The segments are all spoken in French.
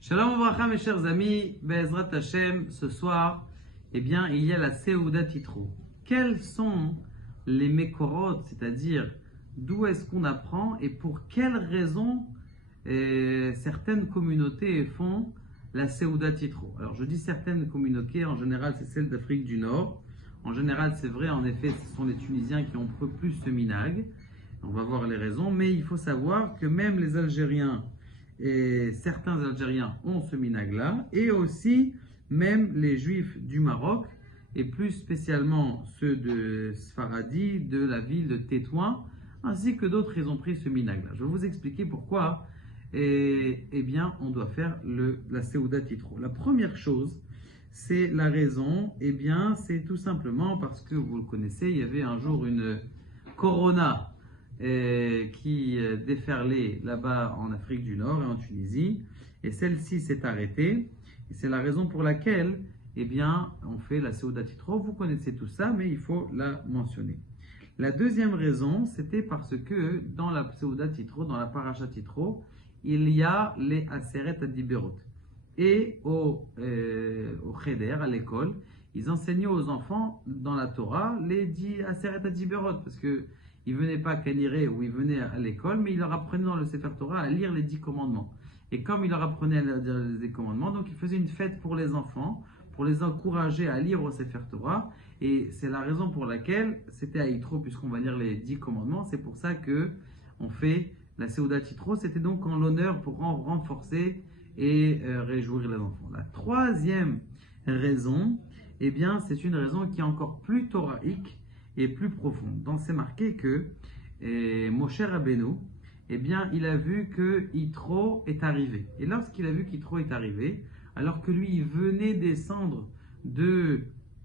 Shalom Ouvracha, mes chers amis, Be'ezrat Hashem, ce soir, il y a la Seuda Titro. Quels sont les Mekorot, c'est-à-dire d'où est-ce qu'on apprend et pour quelles raisons certaines communautés font la Seuda Titro. Alors je dis certaines communautés, en général c'est celle d'Afrique du Nord. En général c'est vrai, en effet ce sont les Tunisiens qui ont plus ce minag. On va voir les raisons, mais il faut savoir que même les Algériens et certains Algériens ont ce minag-là, et aussi même les Juifs du Maroc, et plus spécialement ceux de Sfaradi, de la ville de Tétouan, ainsi que d'autres, ils ont pris ce minag-là. Je vais vous expliquer pourquoi on doit faire la Seuda Titro. La première chose, c'est la raison, c'est tout simplement parce que vous le connaissez, il y avait un jour une corona qui déferlait là-bas en Afrique du Nord et en Tunisie, et celle-ci s'est arrêtée, et c'est la raison pour laquelle on fait la Seuda Titro. Vous connaissez tout ça, mais il faut la mentionner. La deuxième raison, c'était parce que dans la Seuda Titro, dans la Parasha Titro, il y a les Aseret Adiberot. Et au Cheder, à l'école, ils enseignaient aux enfants dans la Torah les 10 Aseret Adiberot, parce que ils ne venaient pas à Kaniré ou ils venaient à l'école, mais ils leur apprenaient dans le Sefer Torah à lire les 10 commandements. Et comme ils leur apprenaient à lire les 10 commandements, donc ils faisaient une fête pour les enfants, pour les encourager à lire au Sefer Torah. Et c'est la raison pour laquelle c'était à Yitro, puisqu'on va lire les 10 commandements. C'est pour ça qu'on fait la Seuda Titro. C'était donc en l'honneur pour renforcer et réjouir les enfants. La troisième raison, c'est une raison qui est encore plus thoraïque et plus profonde. Donc c'est marqué que Moshe Rabbeinu, il a vu que Yitro est arrivé. Et lorsqu'il a vu qu'Yitro est arrivé, alors que lui, il venait descendre de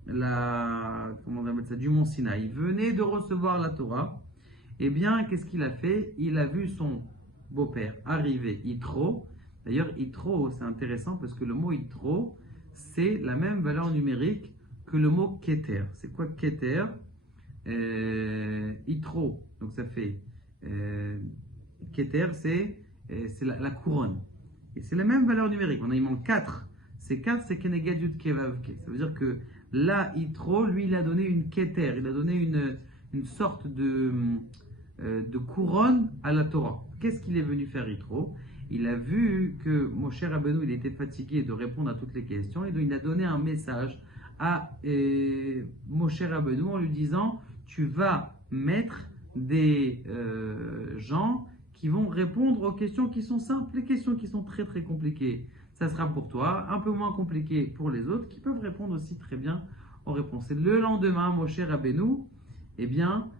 du mont Sinaï, il venait de recevoir la Torah, qu'est-ce qu'il a fait? Il a vu son beau-père arriver, Yitro. D'ailleurs, Yitro, c'est intéressant parce que le mot Yitro, c'est la même valeur numérique que le mot Keter. C'est quoi Keter? Yitro, donc ça fait Keter, c'est la couronne. Et c'est la même valeur numérique. On a il manque 4. Ces 4, c'est Keneged Yud Kevavke. Ça veut dire que là, Yitro, lui, il a donné une Keter. Il a donné une sorte de couronne à la Torah. Qu'est-ce qu'il est venu faire, Yitro? Il a vu que Moshe Rabbeinu, il était fatigué de répondre à toutes les questions. Et donc, il a donné un message à Moshe Rabbeinu en lui disant: tu vas mettre des gens qui vont répondre aux questions qui sont simples. Les questions qui sont très très compliquées, ça sera pour toi, un peu moins compliqué pour les autres qui peuvent répondre aussi très bien aux réponses. Et le lendemain, Moshe Rabbeinu,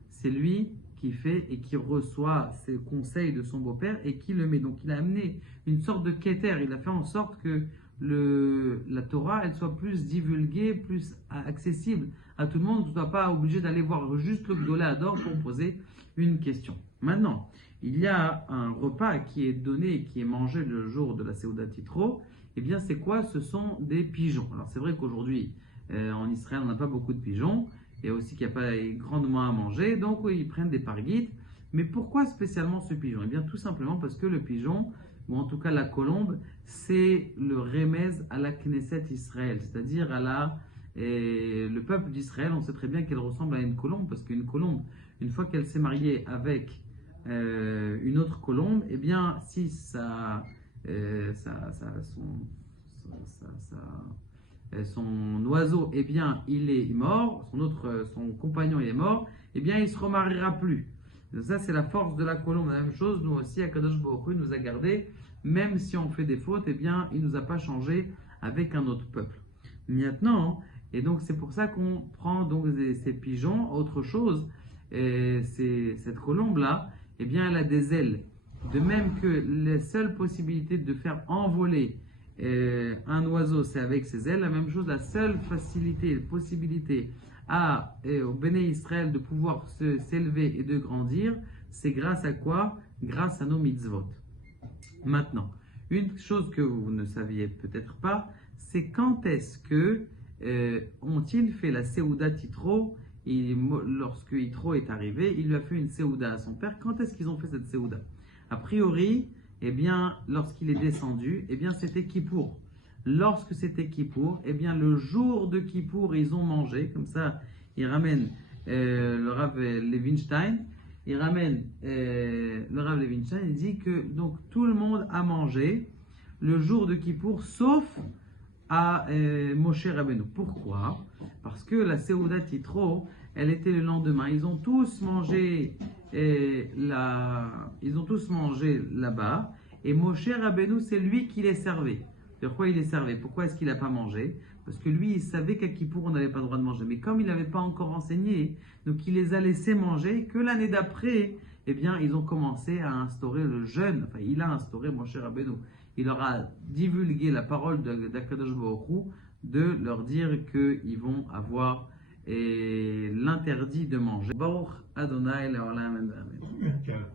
c'est lui qui fait et qui reçoit ces conseils de son beau-père et qui le met. Donc il a amené une sorte de keter, il a fait en sorte que la Torah, elle soit plus divulguée, plus accessible à tout le monde, que tu ne sois pas obligé d'aller voir juste le Gdolé Hador pour poser une question. Maintenant, il y a un repas qui est donné, qui est mangé le jour de la Seuda Titro. C'est quoi? Ce sont des pigeons. Alors c'est vrai qu'aujourd'hui, en Israël, on n'a pas beaucoup de pigeons, et aussi qu'il n'y a pas grandement à manger, donc ils prennent des parguites. Mais pourquoi spécialement ce pigeon? Tout simplement parce que le pigeon, ou en tout cas la colombe, c'est le remez à la Knesset Israël, c'est-à-dire le peuple d'Israël. On sait très bien qu'elle ressemble à une colombe, parce qu'une colombe, une fois qu'elle s'est mariée avec une autre colombe, si son oiseau, il est mort, son compagnon il est mort, il se remariera plus. Donc ça, c'est la force de la colombe. La même chose, nous aussi, Akadosh Baruch Hu nous a gardés, même si on fait des fautes, il ne nous a pas changé avec un autre peuple. Maintenant, et donc c'est pour ça qu'on prend donc ces pigeons. Autre chose, cette colombe-là, elle a des ailes. De même que les seules possibilités de faire envoler un oiseau, c'est avec ses ailes. La même chose, la seule possibilité au Béné Israël de pouvoir s'élever et de grandir, c'est grâce à quoi? Grâce à nos mitzvot. Maintenant, une chose que vous ne saviez peut-être pas, c'est quand est-ce que ont-ils fait la Seuda Titro? Lorsque Yitro est arrivé, il lui a fait une Seuda à son père. Quand est-ce qu'ils ont fait cette Seuda? A priori, eh bien, lorsqu'il est descendu, eh bien, c'était Kippour. Lorsque c'était Kippour, eh bien, le jour de Kippour, ils ont mangé. Comme ça, il ramène le Rav Levinstein. Il ramène le Rav Levinstein. Il dit que donc tout le monde a mangé le jour de Kippour, sauf à Moshe Rabbeinu. Pourquoi? Parce que la Seudat Yitro, elle était le lendemain. Ils ont tous mangé là-bas. Et Moshe Rabbeinu, c'est lui qui les servait. Pourquoi il les servait? Pourquoi est-ce qu'il n'a pas mangé? Parce que lui, il savait qu'à Kippour, on n'avait pas le droit de manger. Mais comme il n'avait pas encore enseigné, donc il les a laissés manger. Que l'année d'après, eh bien, ils ont commencé à instaurer le jeûne. Enfin, il a instauré Moshe Rabbeinu. Il leur a divulgué la parole d'Akadosh Baruch Hu, de leur dire qu'ils vont avoir l'interdit de manger. Baruch Adonai Leolam Amen.